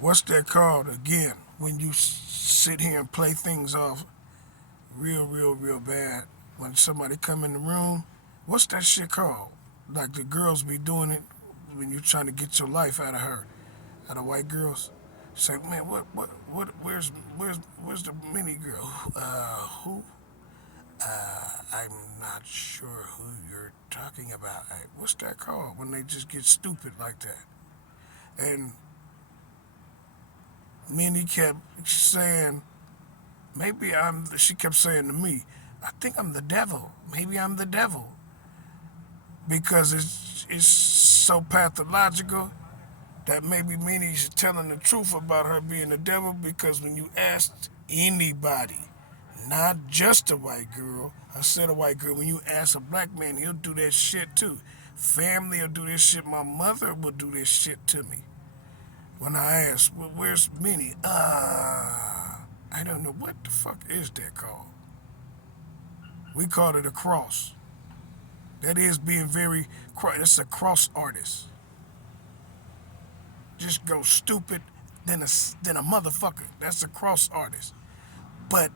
What's that called again? When you sit here and play things off real bad. When somebody come in the room, what's that shit called? Like the girls be doing it when you're trying to get your life out of her, out of white girls. Say, man, where's the mini girl? Who? I'm not sure who you're talking about. What's that called when they just get stupid like that? And Minnie kept saying, maybe she kept saying to me, I think I'm the devil. Maybe I'm the devil. Because it's so pathological that maybe Minnie's telling the truth about her being the devil because when you ask anybody, not just a white girl, I said a white girl, when you ask a black man, he'll do that shit too. Family will do this shit. My mother will do this shit to me. When I ask, well, where's Minnie? I don't know. What the fuck is that called? We call it a cross. That is being very, that's a cross artist. Just go stupid than a motherfucker. That's a cross artist. But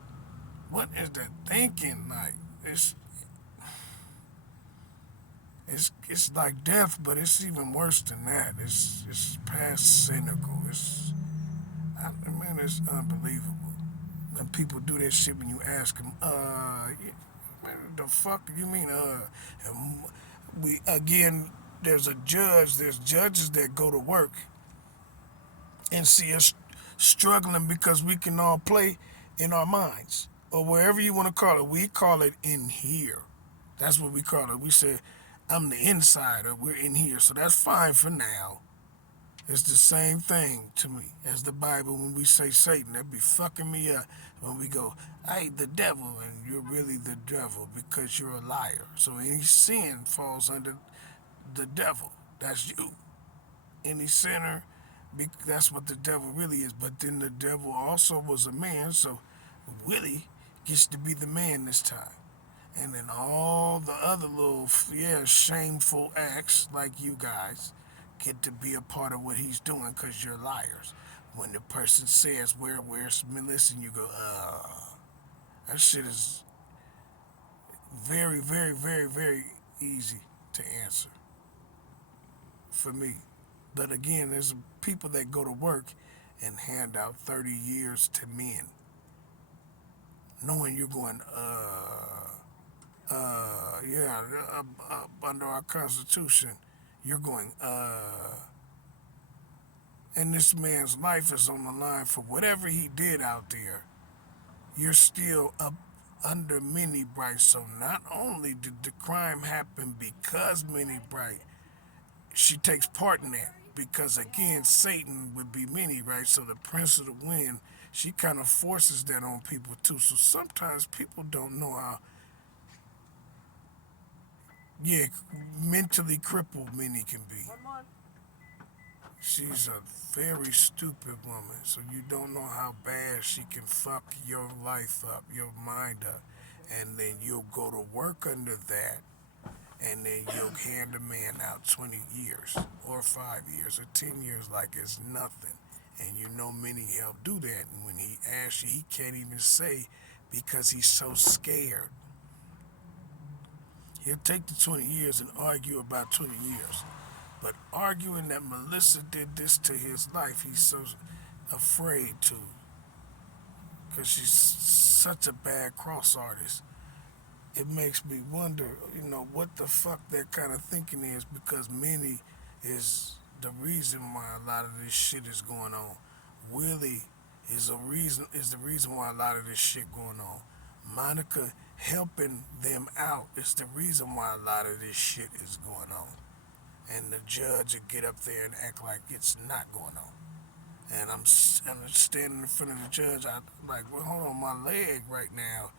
what is that thinking like? It's like death, but it's even worse than that. It's past cynical. Man, it's unbelievable when people do that shit. When you ask them, man, the fuck you mean, and we again. There's a judge. There's judges that go to work and see us struggling because we can all play in our minds or wherever you want to call it. We call it in here. That's what we call it. We say, I'm the insider. We're in here. So that's fine for now. It's the same thing to me as the Bible when we say Satan. That be fucking me up when we go, I the devil, and you're really the devil because you're a liar. So any sin falls under the devil. That's you. Any sinner, that's what the devil really is. But then the devil also was a man, so Willie gets to be the man this time. And then all the other little, shameful acts like you guys get to be a part of what he's doing because you're liars. When the person says, where's Melissa, and you go, that shit is very easy to answer for me. But again, there's people that go to work and hand out 30 years to men, knowing you're going, under our Constitution, you're going, and this man's life is on the line for whatever he did out there. You're still up under Minnie Bright. So not only did the crime happen because Minnie Bright, she takes part in that. Because again, Satan would be Minnie, right? So the prince of the wind, she kind of forces that on people too. So sometimes people don't know how, yeah, mentally crippled Minnie can be. She's a very stupid woman, so you don't know how bad she can fuck your life up, your mind up, and then you'll go to work under that, and then you'll hand a man out 20 years, or 5 years, or 10 years like it's nothing. And you know many help do that, and when he asks you, he can't even say because he's so scared. He'll take the 20 years and argue about 20 years. But arguing that Melissa did this to his life, he's so afraid to. Because she's such a bad cross artist. It makes me wonder, what the fuck that kind of thinking is, because Minnie is the reason why a lot of this shit is going on. Willie is the reason why a lot of this shit going on. Monica helping them out is the reason why a lot of this shit is going on. And the judge would get up there and act like it's not going on. And I'm standing in front of the judge. I'm like, well, hold on, my leg right now,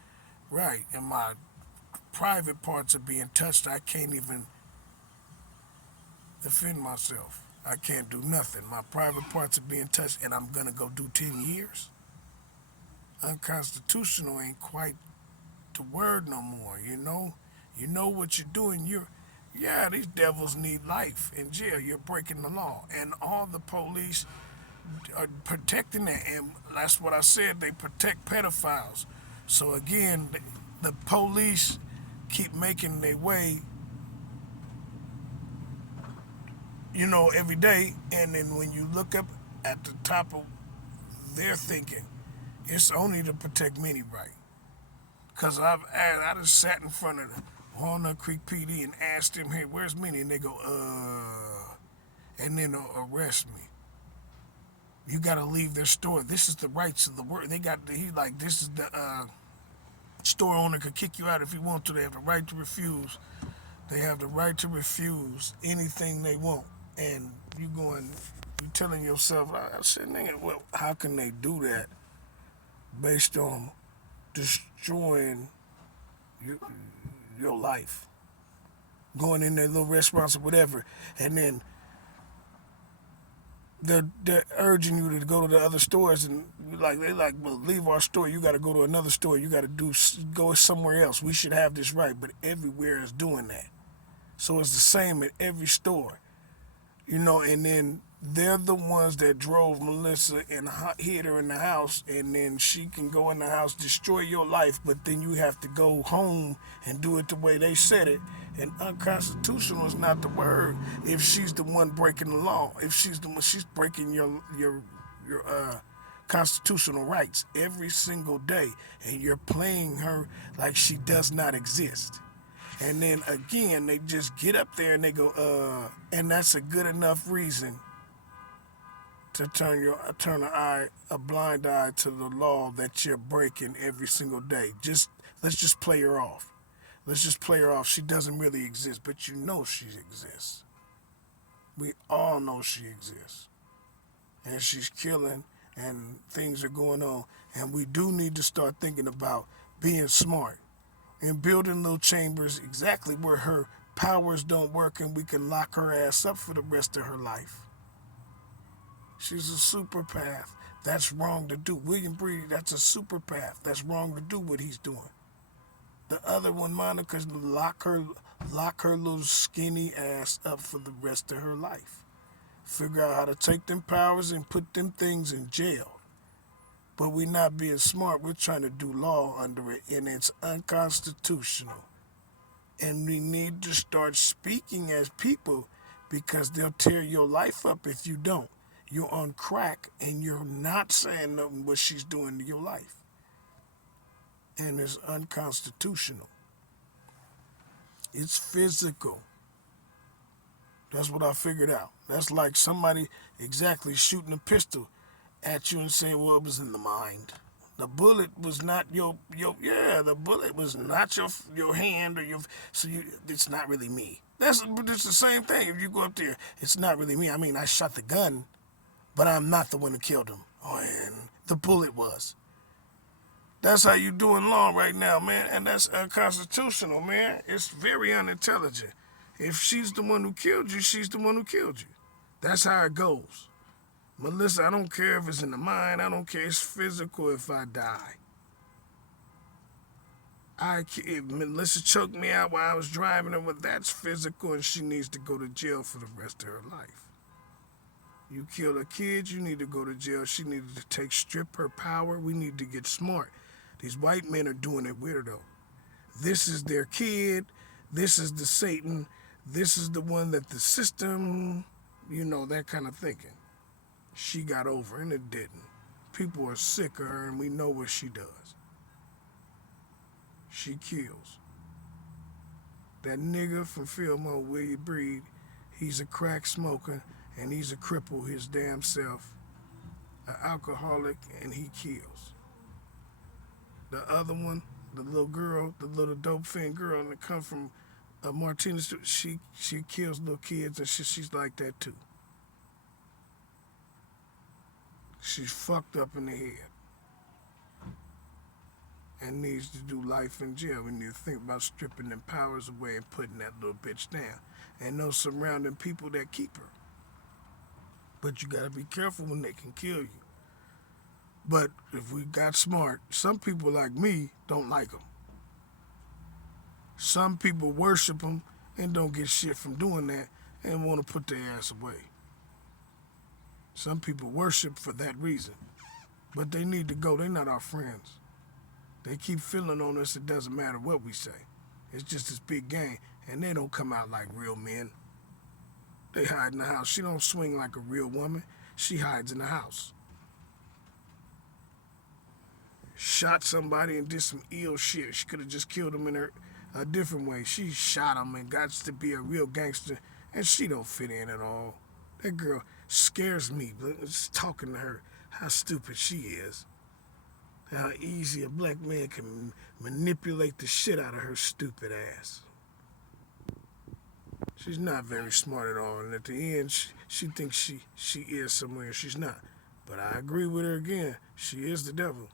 right, and my private parts are being touched. I can't even defend myself. I can't do nothing. My private parts are being touched, and I'm gonna go do 10 years. Unconstitutional ain't quite the word no more. You know what you're doing. Yeah, these devils need life in jail. You're breaking the law. And all the police, are protecting that, and that's what I said. They protect pedophiles. So again, the police keep making their way, every day, and then when you look up at the top of their thinking, it's only to protect many, right? Cause I just sat in front of the Walnut Creek PD and asked them, hey, where's Minnie? And they go, and then they'll arrest me. You gotta leave their store. This is the rights of the word. This is the store owner could kick you out if he want to. They have the right to refuse. They have the right to refuse anything they want. And you telling yourself, I said, nigga, well, how can they do that based on destroying your, your life? Going in their little restaurants or whatever, and then they're urging you to go to the other stores, and well, leave our store. You got to go to another store. You got to go somewhere else. We should have this right, but everywhere is doing that. So it's the same at every store, And then they're the ones that drove Melissa and hid her in the house, and then she can go in the house, destroy your life, but then you have to go home and do it the way they said it. And unconstitutional is not the word if she's the one breaking the law. If she's the one, she's breaking your constitutional rights every single day, and you're playing her like she does not exist. And then again, they just get up there and they go, and that's a good enough reason to turn a blind eye to the law that you're breaking every single day. Let's just play her off. Let's just play her off. She doesn't really exist, but you know she exists. We all know she exists. And she's killing, and things are going on. And we do need to start thinking about being smart and building little chambers exactly where her powers don't work, and we can lock her ass up for the rest of her life. She's a superpath. That's wrong to do. William Breed, that's a superpath. That's wrong to do what he's doing. The other one, Monica's lock her little skinny ass up for the rest of her life. Figure out how to take them powers and put them things in jail. But we're not being smart. We're trying to do law under it, and it's unconstitutional. And we need to start speaking as people, because they'll tear your life up if you don't. You're on crack, and you're not saying nothing what she's doing to your life. And it's unconstitutional. It's physical. That's what I figured out. That's like somebody exactly shooting a pistol at you and saying, well, it was in the mind. The bullet was not the bullet was not your hand or it's not really me. It's the same thing. If you go up there, it's not really me. I mean, I shot the gun, but I'm not the one who killed him. Oh, and the bullet was. That's how you doing law right now, man, and that's unconstitutional, man. It's very unintelligent. If she's the one who killed you, she's the one who killed you. That's how it goes. Melissa, I don't care if it's in the mind. I don't care. It's physical if I die. If Melissa choked me out while I was driving her, well, that's physical, and she needs to go to jail for the rest of her life. You killed a kid, you need to go to jail. She needed to strip her power. We need to get smart. These white men are doing it weirdo. This is their kid. This is the Satan. This is the one that the system, that kind of thinking. She got over, and it didn't. People are sick of her, and we know what she does. She kills. That nigga from Fillmore, William Breed, he's a crack smoker, and he's a cripple his damn self, an alcoholic, and he kills. The other one, the little girl, the little dope fiend girl that come from Martinez, she kills little kids, and she's like that too. She's fucked up in the head and needs to do life in jail. We need to think about stripping them powers away and putting that little bitch down, and those surrounding people that keep her. But you gotta be careful when they can kill you. But if we got smart, some people like me don't like them. Some people worship them and don't get shit from doing that and want to put their ass away. Some people worship for that reason. But they need to go. They're not our friends. They keep feeling on us. It doesn't matter what we say. It's just this big game. And they don't come out like real men. They hide in the house. She don't swing like a real woman. She hides in the house. Shot somebody and did some ill shit. She could have just killed him in a different way. She shot him and got to be a real gangster. And she don't fit in at all. That girl scares me, but just talking to her, how stupid she is. How easy a black man can manipulate the shit out of her stupid ass. She's not very smart at all, and at the end, she thinks she is somewhere. She's not. But I agree with her again. She is the devil.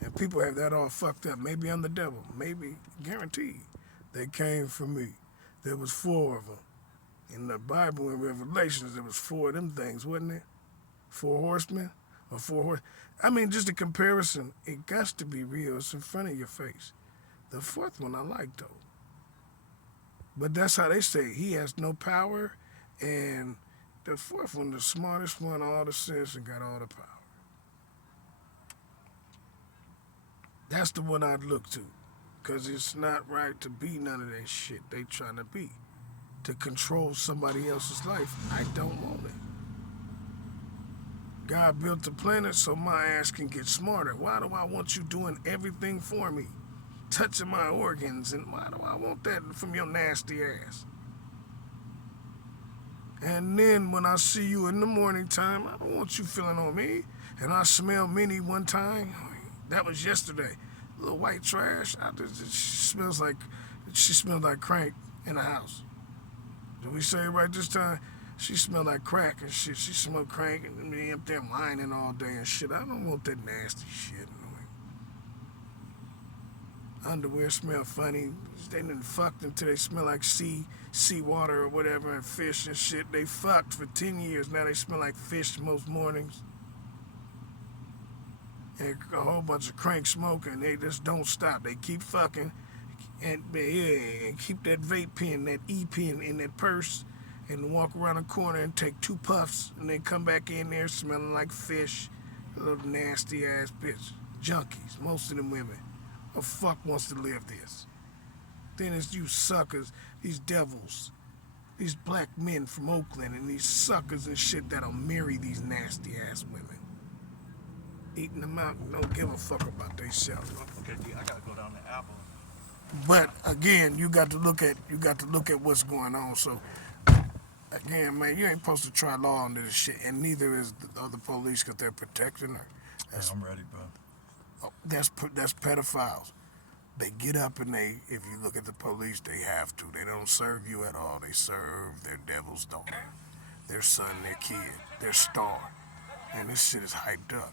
And people have that all fucked up. Maybe I'm the devil. Maybe, guaranteed. They came for me. There was 4 of them. In the Bible, in Revelations, there was 4 of them things, wasn't there? 4 horsemen? Or 4 horse. I mean, just a comparison. It got to be real. It's in front of your face. The 4th one I like, though. But that's how they say he has no power. And the 4th one, the smartest one, all the sense and got all the power. That's the one I'd look to. Because it's not right to be none of that shit they trying to be. To control somebody else's life. I don't want it. God built the planet so my ass can get smarter. Why do I want you doing everything for me? Touching my organs, and why do I want that from your nasty ass? And then when I see you in the morning time, I don't want you feeling on me. And I smell Minnie one time. That was yesterday. Little white trash. She smells like crank in the house. Did we say it right this time? She smelled like crack and shit. She smelled crank and me up there whining all day and shit. I don't want that nasty shit. Underwear smell funny. They didn't fuck until they smell like seawater or whatever, and fish and shit. They fucked for 10 years. Now they smell like fish most mornings. And a whole bunch of crank smoke, and they just don't stop. They keep fucking and keep that vape pen, that E-pen in that purse, and walk around the corner and take 2 puffs, and then come back in there smelling like fish. Little nasty ass bitch. Junkies, most of them women. Who the fuck wants to live this? Then it's you suckers, these devils, these black men from Oakland, and these suckers and shit that'll marry these nasty ass women. Eating them out and don't give a fuck about themselves. Okay, D, I gotta go down to Apple. But again, you got to look at what's going on. So again, man, you ain't supposed to try law on this shit, and neither is the other police because they're protecting her. That's, I'm ready, bro. That's pedophiles. They get up and if you look at the police, they have to. They don't serve you at all. They serve their devil's daughter, their son, their kid, their star. And this shit is hyped up.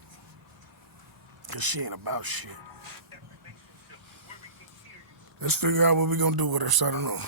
Because she ain't about shit. Let's figure out what we gonna do with her, so I don't know.